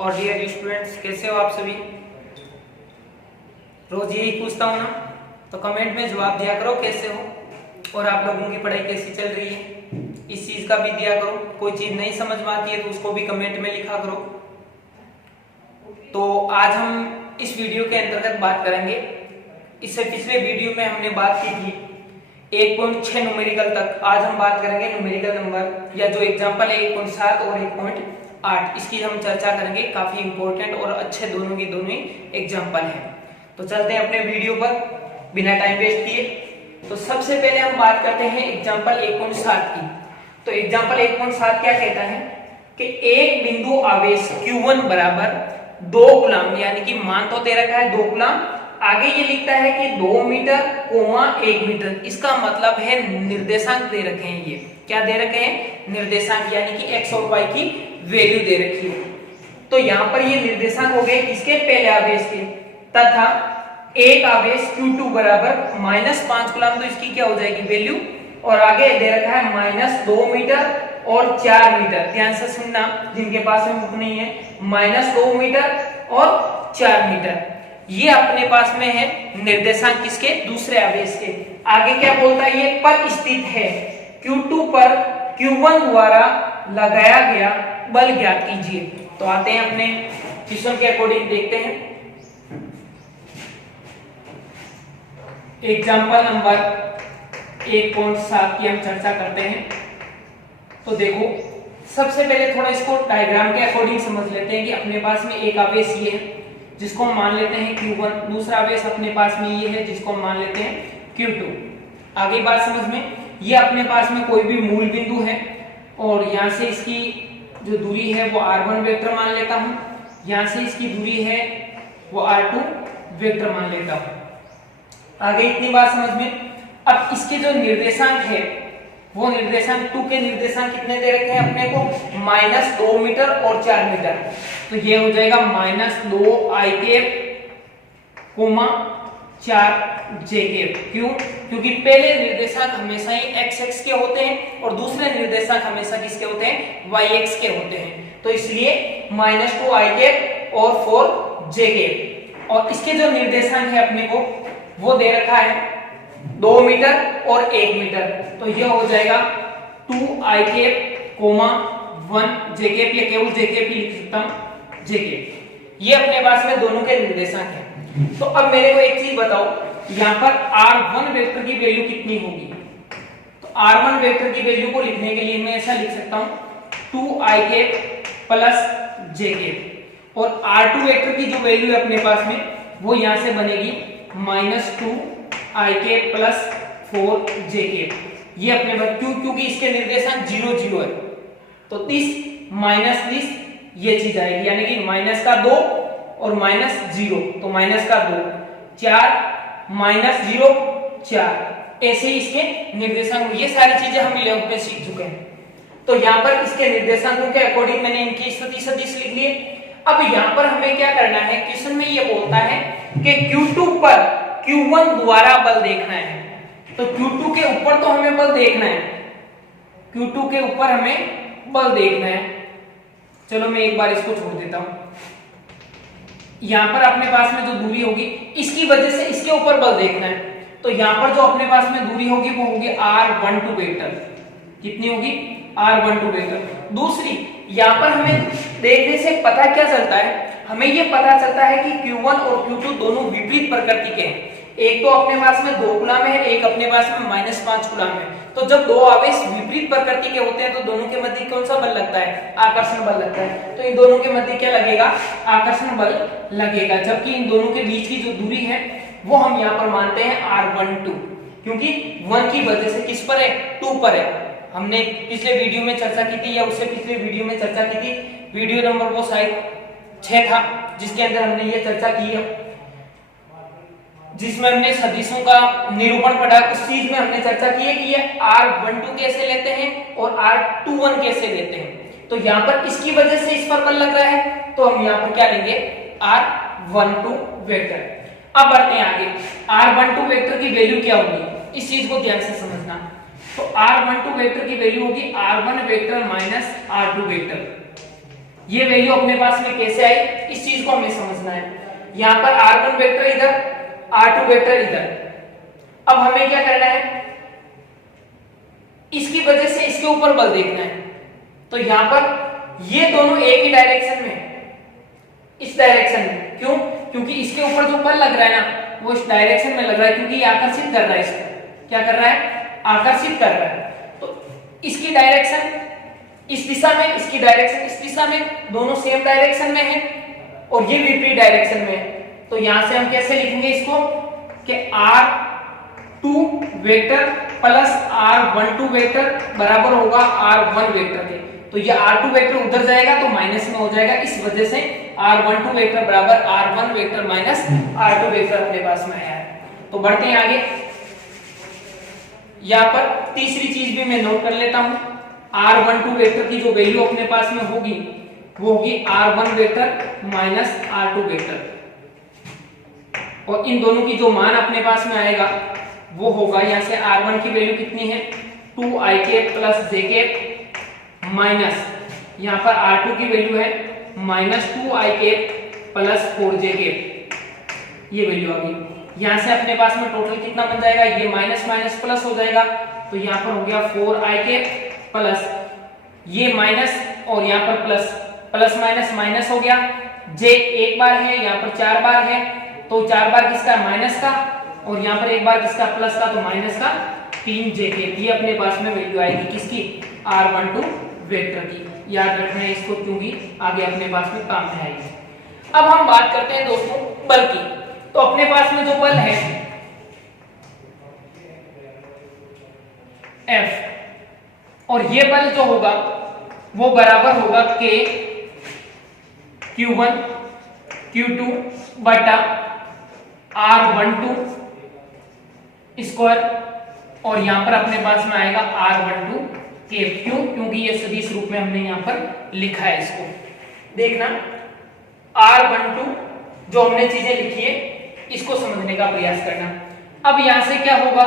और dear students, कैसे हो आप सभी। रोज यही पूछता हूँ ना, तो कमेंट में जवाब दिया करो कैसे हो और आप लोगों की पढ़ाई कैसी चल रही है। इस चीज का भी दिया करो। कोई चीज नहीं समझ में आती है तो उसको भी कमेंट में लिखा करो। तो आज हम इस वीडियो के अंतर्गत बात करेंगे। इससे पिछले वीडियो में हमने बात की थी 1.6 न्यूमेरिकल तक। आज हम बात करेंगे न्यूमेरिकल नंबर या जो एग्जांपल है 1.7 और 1.8, इसकी हम चर्चा करेंगे। काफी इंपॉर्टेंट और अच्छे दोनों के दोनों ही एग्जांपल हैं। तो चलते हैं अपने वीडियो पर बिना टाइम वेस्ट किए। तो सबसे पहले हम बात करते हैं एग्जांपल 1.7 की। तो एग्जांपल 1.7 क्या कहता है कि एक बिंदु आवेश Q1 बराबर 2 कूलम, यानी कि मान तो दे रखा है 2 कूलम, आगे ये लिखता है कि 2 मीटर, 1 मीटर। इसका मतलब है निर्देशांक दे रखे हैं। ये क्या दे रखे हैं? निर्देशांक, यानी कि x और y की वैल्यू दे रखी है। तो यहाँ पर ये निर्देशांक हो गए किसके? पहले आवेश के। तथा एक आवेश Q2 बराबर -5 कूलम, तो इसकी क्या हो जाएगी वैल्यू। और आगे दे रखा है -2 मीटर और 4 मीटर। ध्यान से सुनना जिनके पास में बुक नहीं है। -2 मीटर और 4 मीटर ये अपने पास में है निर्देशांक किसके? दूसरे आवेश के। आगे क्या बोलता है? ये पर स्थित है Q2 पर Q1 द्वारा लगाया गया बल ज्ञात कीजिए। तो आते हैं अपने क्वेश्चन के अकॉर्डिंग, देखते हैं। एग्जांपल नंबर 1.7 की हम चर्चा करते हैं। तो देखो, सबसे पहले थोड़ा इसको डायग्राम के अकॉर्डिंग समझ लेते हैं कि अपने पास में एक आवेश ये है जिसको हम मान लेते हैं Q1, दूसरा आवेश अपने पास में ये है जिसको हम मान लेते हैं Q2। आगे बात समझ में, ये अपने पास में कोई भी मूल बिंदु है और यहाँ से इसकी जो दूरी है वो r1 वेक्टर मान लेता हूं, यहाँ से इसकी दूरी है वो r2 वेक्टर मान लेता हूं। आगे इतनी बात समझ में। अब इसके जो निर्देशांक है वो निर्देशांक 2 के निर्देशांक कितने दे रखे हैं अपने को? -2 मीटर और 4 मीटर। तो ये हो जाएगा -2 i कैप, 4 j कैप। क्यों? क्योंकि पहले निर्देशांक हमेशा ही x के होते हैं और दूसरे निर्देशांक हमेशा किसके होते हैं? y के होते हैं। तो इसलिए -2 i कैप और 4 j कैप। और इसके जो निर्देशांक है अपने को वो दे रखा है 2 मीटर और 1 मीटर। तो यह हो जाएगा 2 i कैप, 1 j कैप, या केवल j कैप ही लिख सकता हूं, j कैप। ये अपने पास में दोनों के निर्देशांक हैं। तो अब मेरे को एक चीज बताओ, यहाँ पर r1 वेक्टर की वैल्यू कितनी होगी? तो r1 वेक्टर की वैल्यू को लिखने के लिए मैं ऐसा लिख सकता हूं 2 i cap plus j cap. और r2 वेक्टर की जो वैल्यू है अपने पास में वो यहाँ से बनेगी -2 i cap plus 4 j cap. ये अपने पास क्योंकि इसके निर्देशांक 0 0 है तो 30 -30 ये चीज आएगी, यानी कि -2 और -0, तो -2 4 -0 4, ऐसे ही इसके निर्देशांक। ये सारी चीजें हम 11th में सीख चुके हैं। तो यहाँ पर इसके निर्देशांकों के अकॉर्डिंग मैंने इनकी स्थिति सदिश लिख लिए। अब यहाँ पर हमें क्या करना है? क्वेश्चन में ये बोलता है कि Q2 पर Q1 द्वारा बल देखना है। तो Q2 के ऊपर तो हमें बल देखना है, Q2 के ऊपर हमें बल देखना है। चलो मैं एक बार इसको छोड़ देता हूं। यहां पर अपने पास में जो दूरी होगी इसकी वजह से इसके ऊपर बल देखना है। तो यहां पर जो अपने पास में दूरी होगी वो होगी r12 वेक्टर। कितनी होगी? r12 vector. दूसरी, यहां पर हमें देखने से पता क्या चलता है? हमें ये पता चलता है कि Q1 और Q2 दोनों विपरीत प्रकृति के हैं। एक तो अपने पास में 2 कूलम है, एक अपने पास में -5 कूलम है। तो जब दो आवेश विपरीत प्रकृति के होते हैं तो दोनों के मध्य कौन सा बल लगता है? आकर्षण बल लगता है। तो इन दोनों के मध्य क्या लगेगा? आकर्षण बल लगेगा। जबकि इन दोनों के बीच की जो दूरी है वो हम यहाँ पर मानते हैं r12, क्योंकि 1 की वजह से किस पर है? 2 पर है। हमने पिछले वीडियो में चर्चा की थी या उससे पिछले वीडियो में चर्चा की थी, वीडियो नंबर वो शायद 6 था, जिसके अंदर हमने ये चर्चा की है, जिसमें हमने सदिशों का निरूपण पढ़ा। उस चीज में हमने चर्चा की है कि ये r12 कैसे लेते हैं और r21 कैसे लेते हैं। तो यहाँ पर इसकी वजह से इस पर बल लग रहा है, तो हम यहाँ पर क्या लेंगे? r12 vector. अब बढ़ते हैं आगे। r12 वेक्टर की वैल्यू क्या होगी? इस चीज को ध्यान से समझना। तो r12 वेक्टर की वैल्यू होगी r1 vector minus r2 vector. ये वैल्यू अपने पास में कैसे आई, इस चीज को हमें समझना है। यहाँ पर r1 वेक्टर इधर, r2 वेक्टर इधर। अब हमें क्या करना है, इसकी वजह से इसके ऊपर बल देखना है। तो यहां पर ये दोनों एक ही डायरेक्शन में, इस डायरेक्शन में, क्यों? क्योंकि इसके ऊपर जो बल लग रहा है ना वो इस डायरेक्शन में लग रहा है, क्योंकि ये आकर्षित कर रहा है इसको। क्या कर रहा है? आकर्षित कर रहा है। तो इसकी डायरेक्शन इस दिशा में, इसकी डायरेक्शन इस दिशा में, दोनों सेम डायरेक्शन में है और ये विपरीत डायरेक्शन में है। तो यहां से हम कैसे लिखेंगे इसको कि r2 vector plus r12 vector बराबर होगा r1 वेक्टर के। तो ये r2 वेक्टर उधर जाएगा तो माइनस में हो जाएगा, इस वजह से r12 वेक्टर बराबर r1 vector minus r2 vector अपने पास में आया है। तो बढ़ते हैं आगे। यहां पर तीसरी चीज भी मैं नोट कर लेता हूं, r12 वेक्टर की जो वैल्यू अपने पास में होगी वो होगी r1 vector minus r2 vector, और इन दोनों की जो मान अपने पास में आएगा वो होगा, यहां से r1 की वैल्यू कितनी है 2i cap plus j cap minus यहां पर r2 की वैल्यू है minus 2i cap plus 4j cap, ये वैल्यू आ गई। यहां से अपने पास में टोटल कितना बन जाएगा, ये माइनस माइनस प्लस हो जाएगा, तो यहां पर हो गया 4i कैप प्लस ये माइनस और यहां पर प्लस, प्लस माइनस माइनस हो गया, j एक बार है, यहां पर 4 बार है, तो 4 बार किसका, माइनस का, और यहां पर एक बार किसका, प्लस का, तो माइनस का 3j के। ये अपने पास में वैल्यू आएगी किसकी, r12 वेक्टर की। याद रखना है इसको, क्योंकि आगे अपने पास में काम में आएगी। अब हम बात करते हैं दोस्तों बल की। तो अपने पास में जो बल है F, और ये बल जो होगा वो बराबर होगा K Q1 Q2 बटा R12 स्क्वायर, और यहां पर अपने पास में आएगा R12 कैप। क्यों? क्योंकि ये सदिश रूप में हमने यहां पर लिखा है। इसको देखना, R12 जो हमने चीजें लिखी है इसको समझने का प्रयास करना। अब यहां से क्या होगा,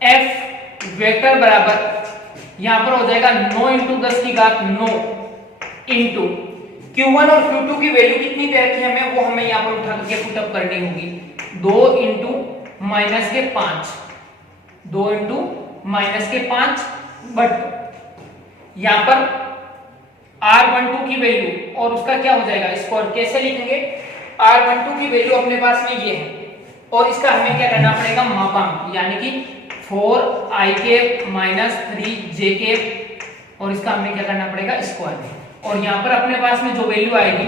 F वेक्टर बराबर यहां पर हो जाएगा 9 इंटू 10 की घात 9 इंटू Q1 और Q2 की वैल्यू कितनी तय की हमें, वो हमें यहां पर उठा के पुटअप करनी होगी, 2 इंटू माइनस के 5, 2 इंटू माइनस के 5, बट यहां पर R12 की वैल्यू और उसका क्या हो जाएगा स्क्वायर। कैसे लिखेंगे, R12 की वैल्यू अपने पास में ये है और इसका हमें क्या करना पड़ेगा, मापांक, यानी कि 4i cap minus 3j cap, और इसका हमें क्या करना पड़ेगा, स्क्वायर। और यहाँ पर अपने पास में जो वैल्यू आएगी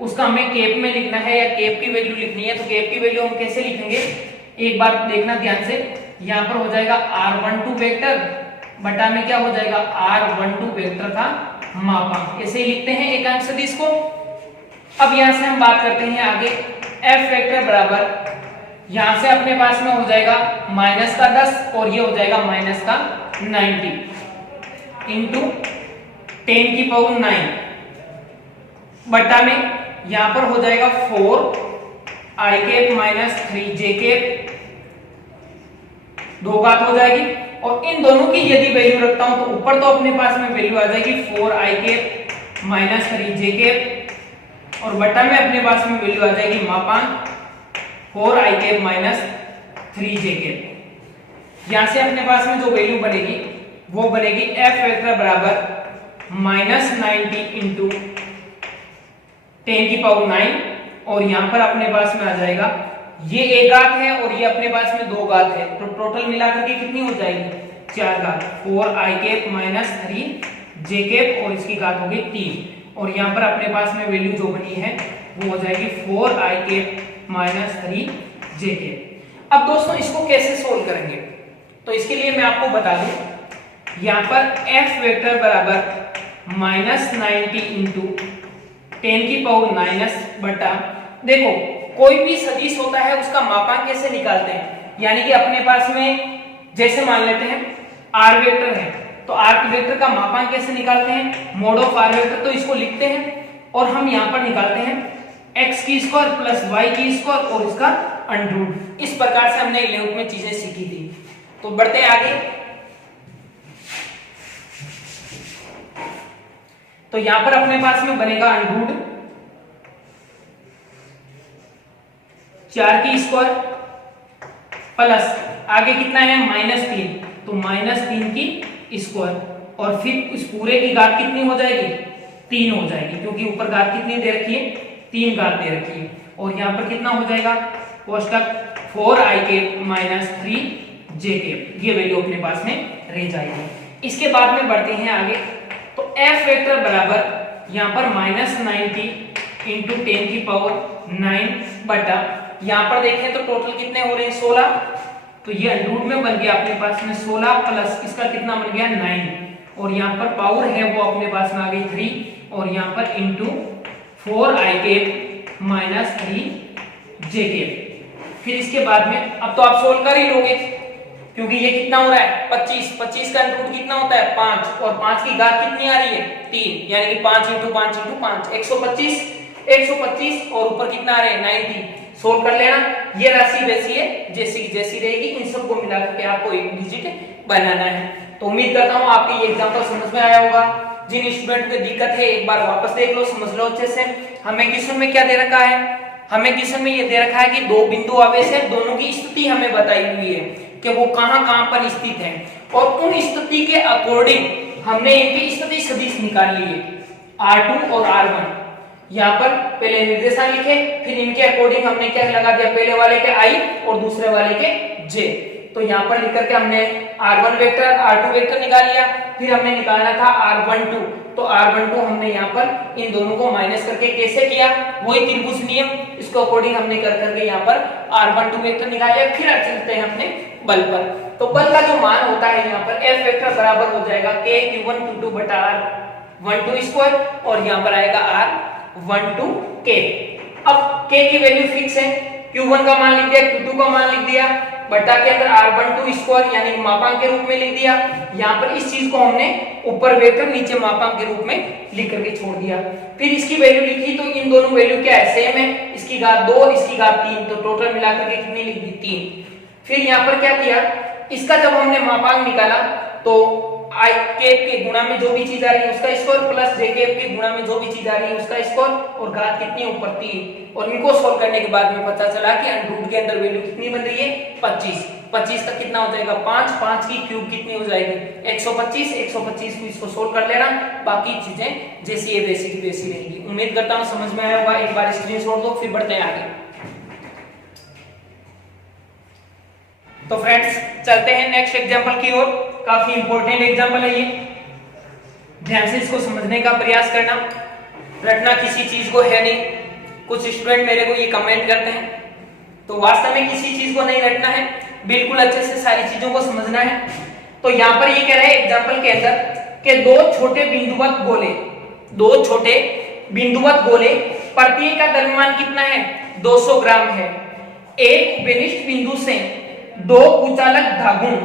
उसका हमें कैप में लिखना है या कैप की वैल्यू लिखनी है। तो कैप की वैल्यू हम कैसे लिखेंगे, एक बार देखना ध्यान से, यहाँ पर हो जाएगा R12 वेक्टर बटा में क्या हो जाएगा, R12 वेक्टर का मापांक। ऐसे ही लिखते हैं एकांक सदिश को। अब यहां से हम बात करते हैं आगे, F वेक्टर बराबर यहां से अपने पास में हो जाएगा माइनस का 10 और ये हो जाएगा माइनस का 90 इंटू 10 की पावर 9 बटा में यहां पर हो जाएगा 4i cap minus 3j cap, 2 घात हो जाएगी। और इन दोनों की यदि वैल्यू रखता हूं तो ऊपर तो अपने पास में वैल्यू आ जाएगी 4i cap minus 3j cap, और बटा में अपने पास में वैल्यू आ जाएगी मापांक 4i cap minus 3j cap. यहां से अपने पास में जो वैल्यू बनेगी वो बनेगी F वेक्टर बराबर माइनस 90 इंटू 10 की पावर 9, और यहां पर अपने पास में आ जाएगा ये एक घात है और ये अपने पास में 2 घात है, तो टोटल मिलाकर के कितनी हो जाएगी, 4 घात, 4i cap minus 3j cap, और इसकी घात होगी 3, और यहां पर अपने पास में वैल्यू जो बनी है वो हो जाएगी 4i cap minus 3j cap. अब दोस्तों इसको कैसे सोल्व करेंगे, तो इसके लिए मैं आपको बता दूं, यहां पर F वेक्टर बराबर माइनस 90 इंटू 10 की पावर माइनस बटा, देखो कोई भी सदिश होता है उसका मापांक कैसे निकालते हैं, यानी कि अपने पास में जैसे मान लेते हैं R वेक्टर है तो R वेक्टर का मापांक कैसे निकालते हैं, मोड ऑफ R वेक्टर, तो इसको लिखते हैं और हम यहां पर निकालते हैं x की स्क्वायर प्लस y की स्क्वायर और इसका अंडररूट। इस प्रकार से हमने 11th में चीजें सीखी थी। तो बढ़ते हैं आगे। तो यहां पर अपने पास में बनेगा √ 4 की स्क्वायर प्लस आगे कितना है -3, तो -3 की स्क्वायर और फिर इस पूरे की घात कितनी हो जाएगी 3 हो जाएगी, क्योंकि ऊपर घात कितनी दे रखी है 3 घात दे रखी है। और यहाँ पर कितना हो जाएगा कोष्टक 4i³ - 3j³, ये वैल्यू अपने पास में रह जाएगी। इसके बाद में बढ़ते हैं आगे, तो f वेक्टर बराबर यहाँ पर -90 × 10⁻⁹ बटा, यहाँ पर देखें तो टोटल कितने हो रहे हैं 16, तो ये √ में बन गया अपने पास में 16 प्लस इसका कितना बन गया 9, और यहाँ पर पावर है वो अपने पास में आ गई 3, और यहाँ पर × 4i³ - 3j³। फिर इसके बाद में अब तो आप सोल्व कर ही लोगे, क्योंकि ये कितना हो रहा है 25 का √ कितना होता है 5, और 5 की घात कितनी आ रही है 3, यानी कि 5 × 5 × 5 125 और ऊपर कितना आ रहा है 90। सोल्व कर लेना, ये राशि वैसी है जैसी की जैसी रहेगी, इन सबको मिला करके आपको एक डिजिट बनाना है। तो उम्मीद करता हूँ आपकी ये एग्जांपल समझ में आया होगा। जिन स्टूडेंट को दिक्कत है एक बार वापस देख लो, समझ लो अच्छे से। हमें क्वेश्चन में क्या दे रखा है, हमें क्वेश्चन में ये दे रखा है कि दो बिंदु आवेश है, दोनों की स्थिति हमें बताई हुई है कि वो कहां पर स्थित है, और उन स्थिति के अकॉर्डिंग हमने इनकी स्थिति सदिश निकाल ली है R2 और R1। यहाँ पर पहले निर्देशांक लिखे, फिर इनके अकॉर्डिंग हमने क्या लगा दिया, पहले वाले के I और दूसरे वाले के J। तो यहाँ पर लिख करके हमने R1 वेक्टर R2 वेक्टर निकाल लिया, फिर हमने निकालना था R12, तो R12 हमने यहाँ पर इन दोनों को माइनस करके कैसे किया, वही त्रिभुज नियम, इसको अकॉर्डिंग हमने कर करके यहाँ पर R12 वेक्टर निकाल लिया। फिर चलते हैं अपने बल पर, तो बल का जो मान होता है यहाँ पर F वेक्टर बराबर हो जाएगा K∗1/2 बटा R12 स्क्वायर, और यहाँ पर आएगा R12K। अब K की वैल्यू फिक्स है, Q1 का मान लिख दिया, Q2 का मान लिख दिया, बटा के अंदर R12 स्क्वायर यानी मापांक के रूप में लिख दिया। यहाँ पर इस चीज को हमने ऊपर वेक्टर नीचे मापांक के रूप में लिख करके छोड़ दिया। फिर इसकी वैल्यू लिखी, तो इन दोनों वैल्यू क्या है सेम है, इसकी घात 2 इसकी घात 3, तो टोटल मिलाकर के कितनी लिख दी 3। फिर यहाँ पर क्या किया, इसका जब हमने मापांक निकाला तो I⁵ के गुणा में जो भी चीज आ रही है उसका स्क्वायर प्लस J⁵ के गुणा में जो भी चीज आ रही है उसका स्क्वायर, और घात कितनी ऊपर 3, और इनको सोल्व करने के बाद में पता चला कि √ के अंदर वैल्यू कितनी बन रही है 25 का कितना हो जाएगा 5 की क्यूब कितनी हो जाएगी 125 को इसको सोल्व कर लेना, बाकी चीजें जैसी है वैसी की वैसी रहेगी। उम्मीद करता हूँ समझ में आया होगा, एक बार स्क्रीनशॉट दो फिर बढ़ते हैं आगे। तो फ्रेंड्स चलते हैं नेक्स्ट एग्जांपल की ओर, काफी इंपॉर्टेंट एग्जांपल है ये, ध्यान से इसको समझने का प्रयास करना, रटना किसी चीज को है नहीं। कुछ स्टूडेंट मेरे को ये कमेंट करते हैं, तो वास्तव में किसी चीज को नहीं रटना है, बिल्कुल अच्छे से सारी चीजों को समझना है। तो यहाँ पर ये कह रहा है एग्जांपल के अंदर कि दो छोटे बिंदुवत गोले प्रत्येक का द्रव्यमान कितना है 200 ग्राम है। एक उपनिष्ठ बिंदु से दो कुचालक धागों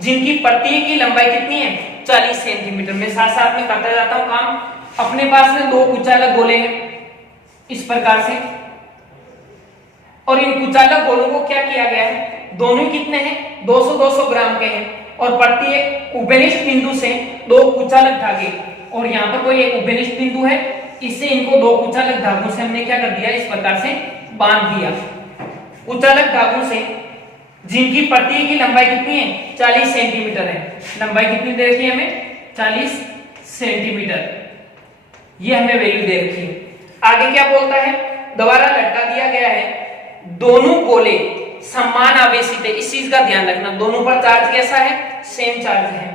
जिनकी प्रत्येक की लंबाई कितनी है 40 सेंटीमीटर। मैं साथ साथ में करता जाता हूं काम। अपने पास में दो कुचालक गोले हैं इस प्रकार से, और इन कुचालक गोलों को क्या किया गया है, दोनों कितने हैं 200 ग्राम के हैं, और प्रत्येक उपनिष्ठ बिंदु से दो कुचालक धागे, और यहाँ पर कोई एक उपनिष्ठ बिंदु है, इससे इनको दो कुचालक धागों से हमने क्या कर दिया इस प्रकार से बांध दिया। कुचालक धागों से जिनकी प्रत्येक की लंबाई कितनी है 40 सेंटीमीटर है, लंबाई कितनी दे रखी है हमें 40 सेंटीमीटर, ये हमें वैल्यू दे रखी है। आगे क्या बोलता है, दोबारा लटका दिया गया है, दोनों गोले समान आवेशित है, इस चीज का ध्यान रखना, दोनों पर चार्ज कैसा है सेम चार्ज है,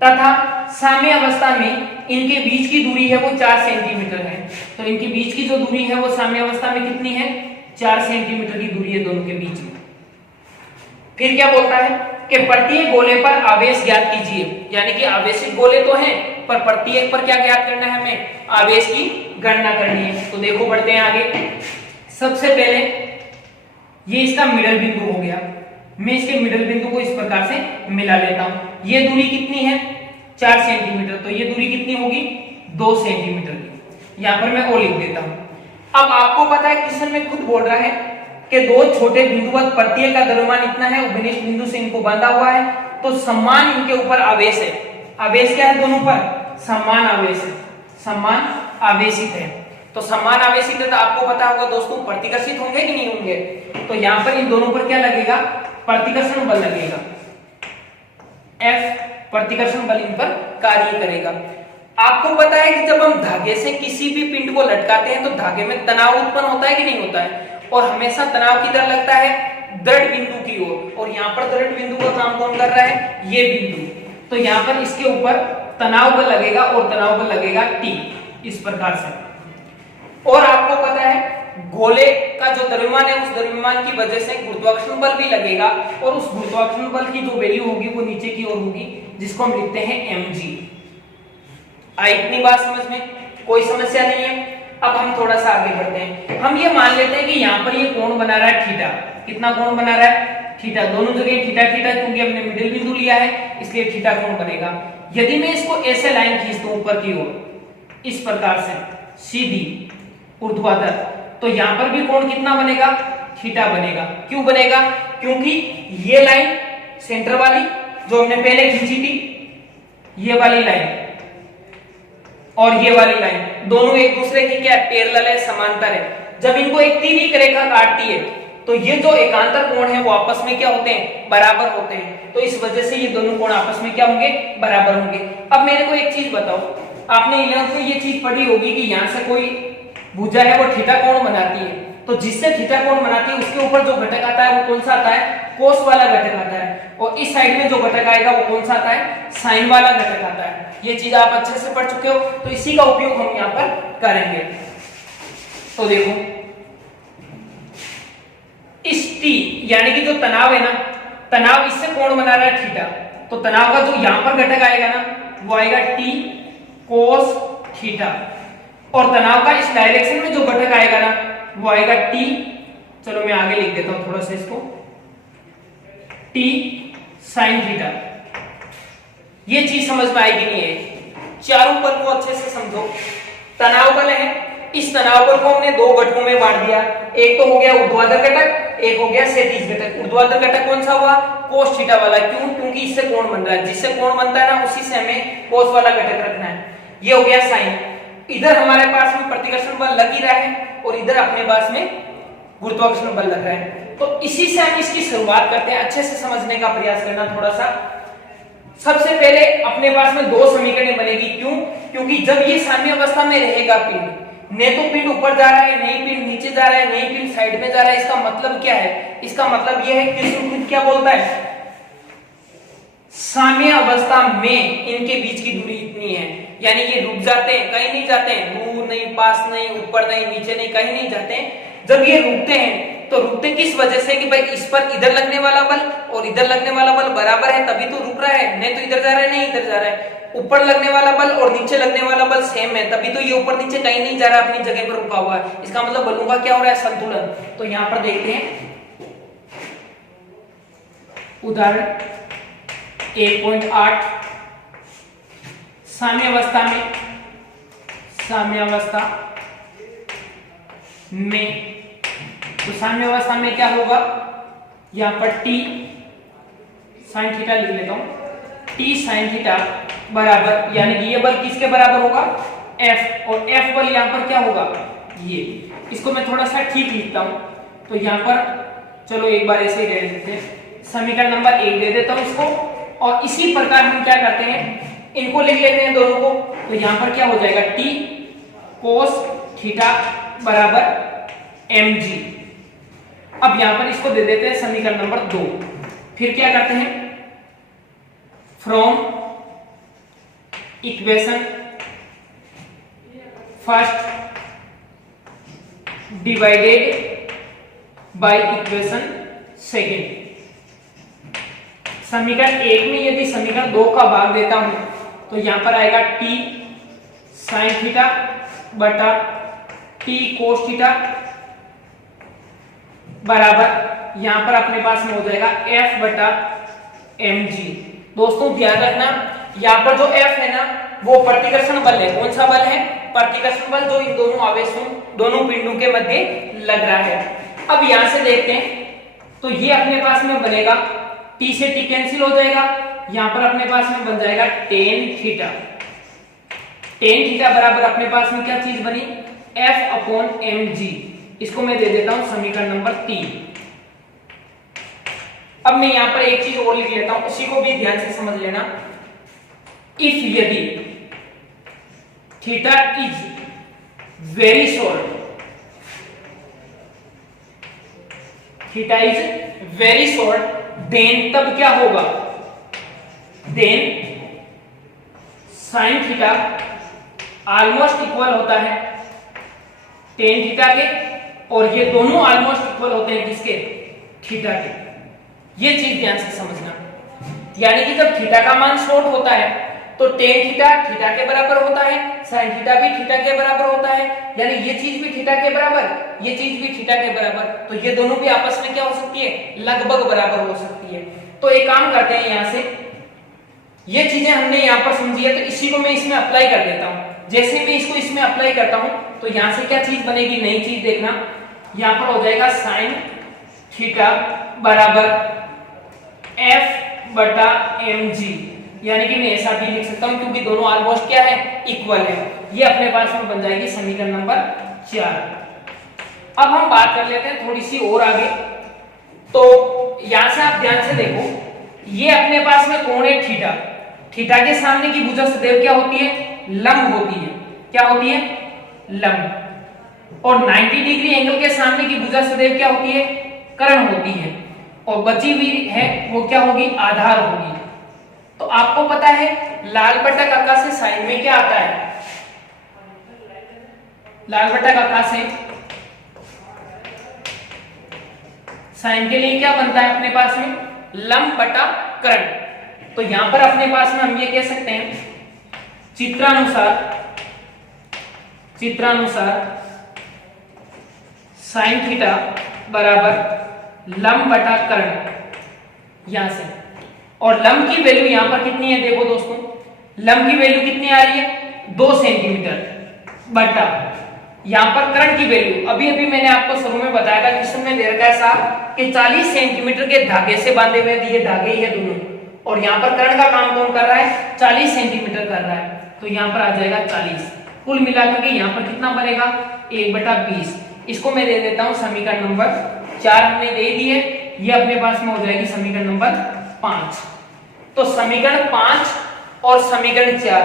तथा साम्य अवस्था में इनके बीच की दूरी है वो 4 सेंटीमीटर है। तो इनके बीच की जो दूरी है वो साम्य अवस्था में कितनी है 4 सेंटीमीटर की दूरी है दोनों के बीच में। फिर क्या बोलता है कि प्रत्येक गोले पर आवेश ज्ञात कीजिए, यानी कि आवेशित गोले तो हैं पर प्रत्येक पर क्या ज्ञात करना है हमें आवेश की गणना करनी है। तो देखो बढ़ते हैं आगे। सबसे पहले ये इसका मिडल बिंदु हो गया, मैं इसके मिडल बिंदु को इस प्रकार से मिला लेता हूं। ये दूरी कितनी है 4 सेंटीमीटर, तो ये दूरी कितनी होगी 2 सेंटीमीटर की, यहां पर मैं ओ लिख देता हूं। अब आपको पता है क्वेश्चन में खुद बोल रहा है कि दो छोटे बिंदुवत प्रत्येक का द्रव्यमान इतना है, उपनिष्ठ बिंदु से इनको बांधा हुआ है, तो समान इनके ऊपर आवेश है। आवेश क्या है दोनों पर समान आवेश है, समान आवेशित है। तो समान आवेशित है तो आपको पता होगा दोस्तों प्रतिकर्षित होंगे कि नहीं होंगे। तो यहां पर इन दोनों पर क्या लगेगा, प्रतिकर्षण बल लगेगा, F प्रतिकर्षण बल इन पर कार्य करेगा। आपको पता है कि जब हम धागे से किसी भी पिंड को लटकाते हैं तो धागे में तनाव उत्पन्न होता है कि नहीं होता है, और हमेशा तनाव किधर लगता है, दृढ़ बिंदु की ओर। और यहाँ पर दृढ़ बिंदु का काम कौन कर रहा है, ये बिंदु। तो यहाँ पर इसके ऊपर तनाव बल लगेगा और तनाव बल लगेगा T, इस प्रकार से। और आपको पता है गोले का जो द्रव्यमान है उस द्रव्यमान की वजह से गुरुत्वाकर्षण बल भी लगेगा, और उस गुरुत्वाकर्षण बल की जो वैल्यू होगी वो नीचे की ओर होगी, जिसको हम लिखते हैं mg। आई इतनी बात समझ में, कोई समस्या नहीं है। अब हम थोड़ा सा आगे बढ़ते हैं। हम ये मान लेते हैं कि यहाँ पर ये कोण बना रहा है थीटा। कितना कोण बना रहा है, थीटा। दोनों जगह थीटा थीटा, क्योंकि हमने मिडिल बिंदु लिया है इसलिए थीटा कोण बनेगा। यदि मैं इसको ऐसे लाइन खींच दूं ऊपर की ओर इस प्रकार से सीधी ऊर्ध्वाधर, तो यहाँ पर भी कोण कितना बनेगा, थीटा बनेगा। क्यों बनेगा, क्योंकि ये लाइन सेंटर वाली जो हमने पहले खींची थी, ये वाली लाइन और ये वाली लाइन दोनों एक दूसरे की क्या है, पैरेलल है, समांतर है। जब इनको एक तिर्यक रेखा काटती है तो ये जो एकांतर कोण है वो आपस में क्या होते हैं, बराबर होते हैं। तो इस वजह से ये दोनों कोण आपस में क्या होंगे, बराबर होंगे। अब मेरे को एक चीज बताओ, आपने 11th में ये चीज पढ़ी होगी कि यहाँ से कोई भुजा है वो थीटा कोण बनाती है, तो जिससे थीटा कोण बनाती है उसके ऊपर जो घटक आता है वो कौन सा आता है, कोस वाला घटक आता है। और इस साइड में जो घटक आएगा वो कौन सा आता है, साइन वाला घटक आता है। ये चीज आप अच्छे से पढ़ चुके हो, तो इसी का उपयोग हम यहाँ पर करेंगे। तो देखो इस T यानी कि जो तनाव है ना, तनाव इससे कोण बना रहा है थीटा, तो तनाव का जो यहां पर घटक आएगा ना वो आएगा T cos थीटा, और तनाव का इस डायरेक्शन में जो घटक आएगा ना वो आएगा T, चलो मैं आगे लिख देता हूं थोड़ा सा इसको, T sin थीटा। ये चीज समझ में आएगी नहीं है, चारों बल को अच्छे से समझो। तनाव बल है, इस तनाव बल को हमने दो घटकों में बांट दिया, एक तो हो गया ऊर्ध्वाधर घटक, एक हो गया क्षैतिज घटक। ऊर्ध्वाधर घटक कौन सा हुआ, कोस थीटा वाला। क्यों, क्योंकि इससे कोण बन रहा है, जिससे कोण बनता है ना उसी से हमें कोस वाला घटक रखना है। ये हो गया साइन। इधर हमारे पास में प्रतिकर्षण बल लग ही रहा है और इधर अपने पास में गुरुत्वाकर्षण बल लग रहा है। तो इसी से हम इसकी शुरुआत करते हैं, अच्छे से समझने का प्रयास करना थोड़ा सा। सबसे पहले अपने पास में दो समीकरण बनेगी। क्यों, क्योंकि जब ये साम्य अवस्था में रहेगा पिंड, ने तो पिंड ऊपर जा रहा है, नहीं पिंड नीचे जा रहा है, नहीं पिंड साइड में जा रहा है। इसका मतलब क्या है, इसका मतलब यह है कि क्या बोलता है, साम्य अवस्था में इनके बीच की दूरी इतनी है, यानी ये रुक जाते हैं, कहीं नहीं जाते हैं, दूर नहीं, पास नहीं, ऊपर नहीं, नीचे नहीं, कहीं नहीं जाते हैं। जब ये रुकते हैं तो रुकते किस वजह से कि भाई इस पर इधर लगने वाला बल और इधर लगने वाला बल बराबर है, तभी तो रुक रहा है। नहीं तो इधर जा रहा है, नहीं इधर जा रहा है। ऊपर लगने वाला बल और नीचे लगने वाला बल सेम है, तभी तो ये ऊपर नीचे कहीं नहीं जा रहा, अपनी जगह पर रुका हुआ है। इसका मतलब बलों का क्या हो रहा है, संतुलन। तो यहां पर देखते हैं उदाहरण 1.8, साम्यावस्था में तो साम्यावस्था में क्या होगा, यहां पर T sin थीटा लिख लेता हूं, T sin थीटा बराबर, यानी कि ये बल किसके बराबर होगा, F, और F बल यहां पर क्या होगा, ये। इसको मैं थोड़ा सा ठीक लिखता हूं, तो यहां पर चलो एक बार ऐसे ही दे देते हैं, समीकरण नंबर 1 दे देता हूं इसको। और इसी प्रकार हम क्या करते हैं, इनको लिख लेते हैं दोनों को। तो यहां पर क्या हो जाएगा, T cos थीटा बराबर mg। अब यहां पर इसको दे देते हैं समीकरण नंबर 2। फिर क्या करते हैं, from equation first divided by equation second. समीकरण 1 में यदि समीकरण 2 का भाग देता हूं तो यहां पर आएगा T sin थीटा बटा T cos थीटा बराबर, यहां पर अपने पास में हो जाएगा F बटा mg। दोस्तों ध्यान रखना, यहां पर जो F है ना वो प्रतिकर्षण बल है। कौन सा बल है, प्रतिकर्षण बल, जो इन दोनों आवेशों, दोनों पिंडों के मध्य लग रहा है। अब यहां से देखते हैं तो ये अपने पास में बनेगा, T से T कैंसिल हो जाएगा, यहां पर अपने पास में बन जाएगा tan थीटा टेन थीटा बराबर अपने पास में क्या चीज बनी, एफ अपॉन एम जी। इसको मैं दे देता हूं समीकरण नंबर 3। अब मैं यहां पर एक चीज और लिख लेता हूं, उसी को भी ध्यान से समझ लेना। इफ यदि theta is very short, theta is very short, then तब क्या होगा, then sine theta almost equal होता है टेन थीटा के, और ये दोनों ऑलमोस्ट इक्वल होते हैं किसके, थीटा के। ये चीज ध्यान से समझना, यानी कि जब थीटा का मान शॉर्ट होता है तो टेन थीटा थीटा के बराबर होता है, साइन थीटा भी थीटा के बराबर होता है, यानी ये चीज भी थीटा के बराबर, ये चीज भी थीटा के बराबर, तो ये दोनों भी आपस में क्या हो सकती है, लगभग बराबर हो सकती है। तो एक काम करते हैं, यहां से ये चीजें हमने यहां पर समझी है, तो इसी को मैं इसमें अप्लाई कर देता हूं। जैसे मैं इसको इसमें अप्लाई करता हूं तो यहां से क्या चीज बनेगी, नई चीज देखना, यहां पर हो जाएगा साइन थीटा बराबर एफ बटा एम जी, यानी कि मैं ऐसा भी लिख सकता हूं क्योंकि दोनों ऑलमोस्ट क्या है, इक्वल है। ये अपने पास में बन जाएगी समीकरण नंबर 4। अब हम बात कर लेते हैं थोड़ी सी और आगे। तो यहां से आप ध्यान से देखो, ये अपने पास में कोण है थीटा, थीटा के सामने की भुजा सदैव क्या होती है, लंब होती है। क्या होती है, लंब। और 90 डिग्री एंगल के सामने की भुजा सदैव क्या होती है, कर्ण होती है। और बची हुई है वो क्या होगी, आधार होगी। तो आपको पता है लाल बटा काका से साइन में क्या आता है, लाल बटा काका से साइन के लिए क्या बनता है अपने पास में, लंब बटा कर्ण। तो यहां पर अपने पास में हम ये कह सकते हैं चित्रानुसार साइन थीटा बराबर लंब बटा कर्ण, यहां से। और लंब की वैल्यू यहां पर कितनी है, देखो दोस्तों, लंब की वैल्यू कितनी आ रही है, 2 सेंटीमीटर बटा यहां पर कर्ण की वैल्यू, अभी अभी मैंने आपको शुरू में बताया था, क्वेश्चन में दे रखा है साहब कि 40 सेंटीमीटर के धागे से बांधे हुए ये धागे ही है दोनों, और यहां पर कर्ण का काम कौन कर रहा है, 40 सेंटीमीटर कर रहा है। तो यहां पर आ जाएगा 40, कुल मिलाकर के यहां पर कितना बनेगा, 1/20। इसको मैं दे देता हूं समीकरण नंबर 4 हमने दे दी है, ये अपने पास में हो जाएगी समीकरण नंबर 5। तो समीकरण 5 और समीकरण 4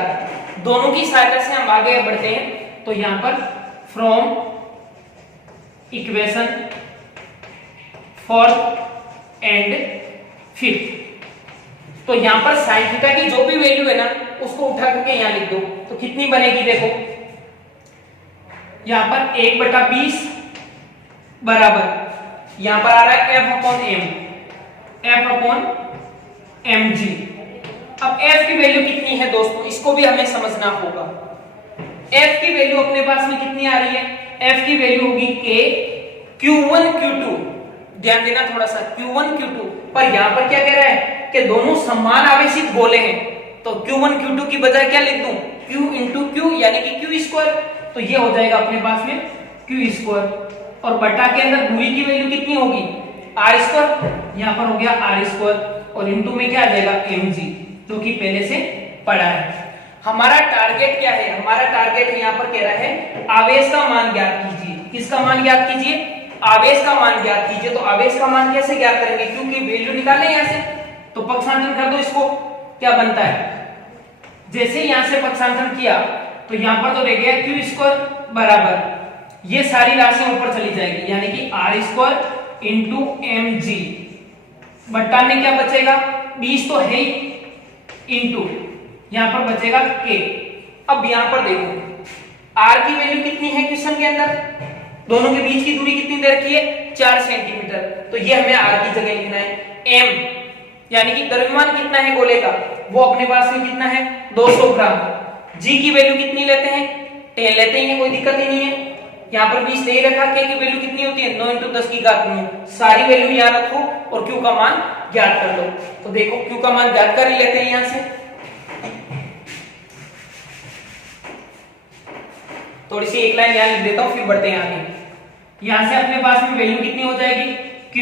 दोनों की सहायता से हम आगे बढ़ते हैं। तो यहां पर from equation 4th and 5th, तो यहां पर साइन थीटा की जो भी वैल्यू है ना उसको उठा करके यहां लिख दो, तो कितनी बनेगी, देखो यहां पर 1/20 बराबर यहां पर आ रहा है एफ अपॉन एम जी। अब एफ की वैल्यू कितनी है दोस्तों, इसको भी हमें समझना होगा। एफ की वैल्यू अपने पास में कितनी आ रही है, एफ की वैल्यू होगी के Q1 Q2, ध्यान देना थोड़ा सा, Q1 Q2, पर यहां पर क्या कह रहा है कि दोनों समान आवेशित गोले हैं, तो Q1 Q2 की बजाय क्या लिख दूं, Q into Q, यानी कि Q स्क्वायर। तो ये हो जाएगा अपने पास में Q स्क्वायर, और बटा के अंदर दूरी की वैल्यू कितनी होगी, R स्क्वायर, यहां पर हो गया R स्क्वायर, और इनटू में क्या आ जाएगा mg, जो कि पहले से पढ़ा है। हमारा टारगेट क्या है, हमारा टारगेट यहां पर कह रहा है आवेश का मान ज्ञात कीजिए। किसका मान ज्ञात कीजिए, आवेश का मान ज्ञात कीजिए। तो आवेश का मान कैसे ज्ञात करेंगे, क्योंकि वैल्यू निकाले यहां से, तो पक्षांतरण कर दो इसको, क्या बनता है, जैसे यहां से पक्षांतरण किया तो यहां पर तो रह गया Q स्क्वायर बराबर, ये सारी राशियां ऊपर चली जाएगी, यानी कि R स्क्वायर इंटू mg, बट्टा में क्या बचेगा, 20 तो है ही, इंटू यहां पर बचेगा k। अब यहां पर देखो R की वैल्यू कितनी है क्वेश्चन के अंदर, दोनों के बीच की दूरी कितनी दे रखी है, 4 सेंटीमीटर, तो ये हमें R की जगह लिखना है। m यानी कि द्रव्यमान कितना है गोले का, वो अपने पास में कितना है, 200 ग्राम। G की वैल्यू कितनी लेते हैं, 10 लेते हैं, कोई दिक्कत ही नहीं है। यहाँ पर 20 दे रखा, k की वैल्यू कितनी होती है, 9 × 10 की घात 9। सारी वैल्यू यहाँ रखो और q का मान ज्ञात कर लो। तो देखो q का मान ज्ञात कर ही लेते हैं यहाँ से, थोड़ी सी एक लाइन यहाँ लिख देता हूँ, फिर बढ़ते हैं आगे। यहाँ से अपने पास में वैल्यू कितनी हो जाएगी, q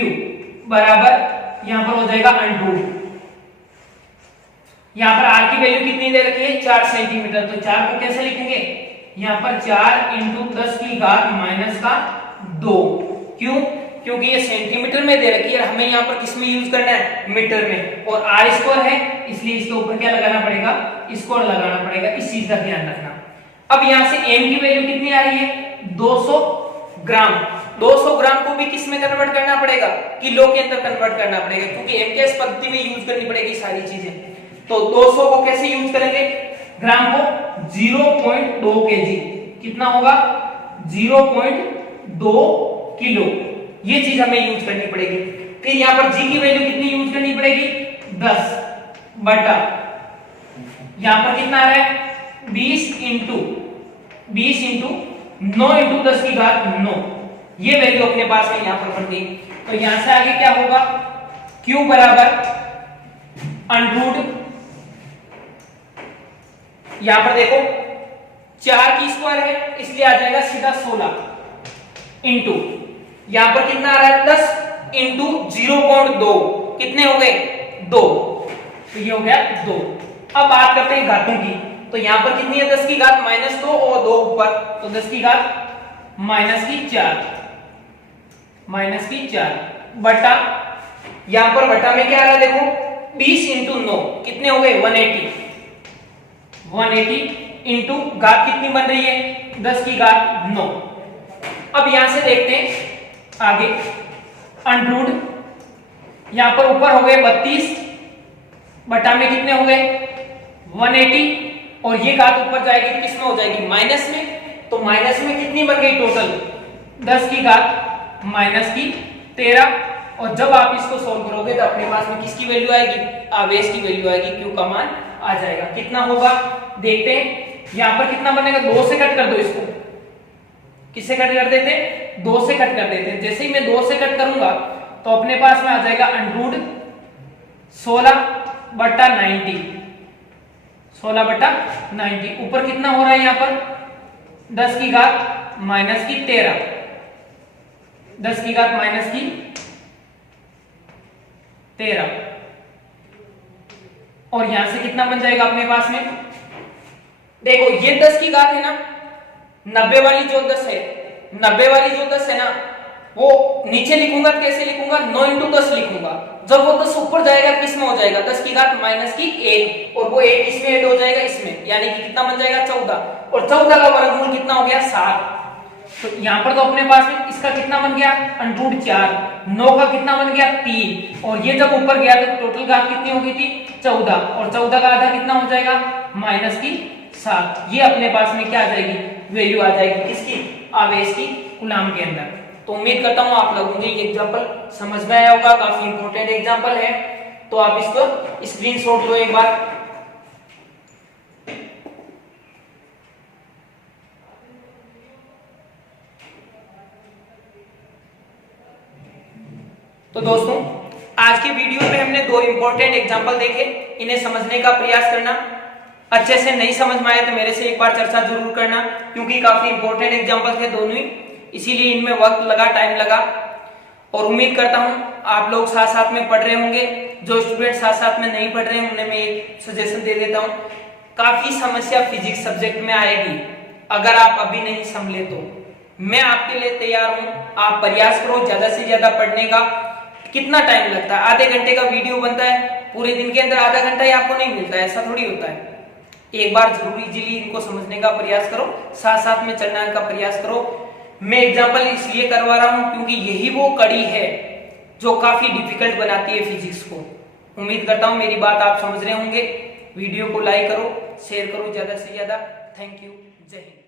बराबर यहाँ पर हो जाएगा √, यहाँ पर r की वैल्यू कितनी दे रखी है 4 सेंटीमीटर, तो 4 को कैसे लिखेंगे, यहाँ पर 4 इंटू 10 की घात माइनस का 2। क्यों, क्योंकि ये सेंटीमीटर में दे रखी है, हमें यहाँ पर किस में यूज करना है, मीटर में, और r स्क्वायर है इसलिए इसके ऊपर क्या लगाना पड़ेगा, स्क्वायर लगाना पड़ेगा, इस चीज का ध्यान रखना। अब यहाँ से m की वैल्यू कितनी आ रही है 200 ग्राम। 200 ग्राम को भी किस में कन्वर्ट करना पड़ेगा, किलो के अंदर कन्वर्ट करना पड़ेगा, क्योंकि एमकेएस पद्धति में यूज करनी पड़ेगी सारी चीजें। तो 200 को कैसे यूज करेंगे, ग्राम को 0.2 केजी, कितना होगा 0.2 किलो, ये चीज हमें यूज करनी पड़ेगी। फिर यहाँ पर जी की वैल्यू कितनी यूज करनी पड़ेगी 10 बटा, यहाँ पर कितना आ रहा है 20 इंटू 9 इंटू 10 की घात 9, ये वैल्यू अपने पास में यहाँ पर बन गई। तो यहां से आगे क्या होगा, Q बराबर अंडरूट, यहां पर देखो 4 की स्क्वायर है इसलिए आ जाएगा सीधा 16 इंटू, यहां पर कितना आ रहा है 10 इंटू 0.2, कितने हो गए 2, तो ये हो गया 2। अब बात करते हैं घातों की, तो यहां पर कितनी है 10 की घात -2 और 2 ऊपर, तो 10 की घात -4 बटा, यहां पर बटा में क्या आ रहा है देखो 20 इंटू 9, कितने हो गए 180 इंटू घात कितनी बन रही है 10 की घात 9। अब यहां से देखते हैं आगे अंडरूट, यहां पर ऊपर हो गए 32 बटा में कितने हो गए 180, और ये घात ऊपर जाएगी तो किसमें हो जाएगी माइनस में, तो माइनस में कितनी बन गई टोटल 10 की घात -13, और जब आप इसको सोल्व करोगे तो अपने पास में किसकी वैल्यू आएगी, आवेश की वैल्यू आएगी, Q का मान आ जाएगा। कितना होगा देखते हैं, यहां पर कितना बनेगा 2 से कट कर दो इसको, किससे कट कर देते 2 से कट कर देते हैं। जैसे ही मैं 2 से कट करूंगा तो अपने पास में आ जाएगा अंडरूट 16 बटा 90, 16 बटा 90, ऊपर कितना हो रहा है यहाँ पर 10 की घात -13, 10 की घात -13, और यहां से कितना बन जाएगा अपने पास में, देखो ये 10 की घात है ना, 90 वाली जो 10 है, 90 वाली जो 10 है ना, वो नीचे लिखूंगा तो कैसे लिखूंगा 9 इंटू 10 लिखूंगा, जब वो 10 ऊपर जाएगा किसमें हो जाएगा 10 की घात -1, और वो 1 इसमें ऐड हो जाएगा इसमें, यानी कि कितना बन जाएगा 14, और 14 का वर्गमूल कितना हो गया 7। तो यहाँ पर तो अपने पास में इसका कितना बन गया अंडरूट 4, 9 का कितना बन गया 3, और ये जब ऊपर गया तो टोटल घात कितनी हो गई थी 14, और 14 का आधा कितना हो जाएगा -7, ये अपने पास में क्या आ जाएगी वैल्यू आ जाएगी किसकी, आवेश की कूलाम के अंदर। तो उम्मीद करता हूं आप लोगों को ये एग्जांपल समझ में आया होगा, काफी इंपॉर्टेंट एग्जांपल है, तो आप इसको स्क्रीनशॉट लो एक बार। तो दोस्तों आज के वीडियो में हमने 2 इंपॉर्टेंट एग्जांपल देखे, इन्हें समझने का प्रयास करना, अच्छे से नहीं समझ में आए तो मेरे से एक बार चर्चा जरूर करना, क्योंकि काफी इंपॉर्टेंट एग्जांपल थे दोनों ही, इसीलिए इनमें वक्त लगा, टाइम लगा, और उम्मीद करता हूं आप लोग साथ साथ में पढ़ रहे होंगे। जो स्टूडेंट साथ साथ में नहीं पढ़ रहे हैं उन्हें मैं एक सजेशन दे देता हूं, काफी समस्या फिजिक्स सब्जेक्ट में आएगी, अगर आप अभी नहीं संभले तो मैं आपके लिए तैयार हूं, आप प्रयास करो ज्यादा से ज्यादा पढ़ने का। कितना टाइम लगता है, आधे घंटे का वीडियो बनता है, पूरे दिन के अंदर आधा घंटा ही आपको नहीं मिलता है, ऐसा थोड़ी होता है। एक बार जरूर इजीली इनको समझने का प्रयास करो, साथ साथ में चलने का प्रयास करो। मैं एग्जांपल इसलिए करवा रहा हूं क्योंकि यही वो कड़ी है जो काफी डिफिकल्ट बनाती है फिजिक्स को। उम्मीद करता हूं मेरी बात आप समझ रहे होंगे। वीडियो को लाइक करो, शेयर करो ज्यादा से ज्यादा। थैंक यू, जय हिंद।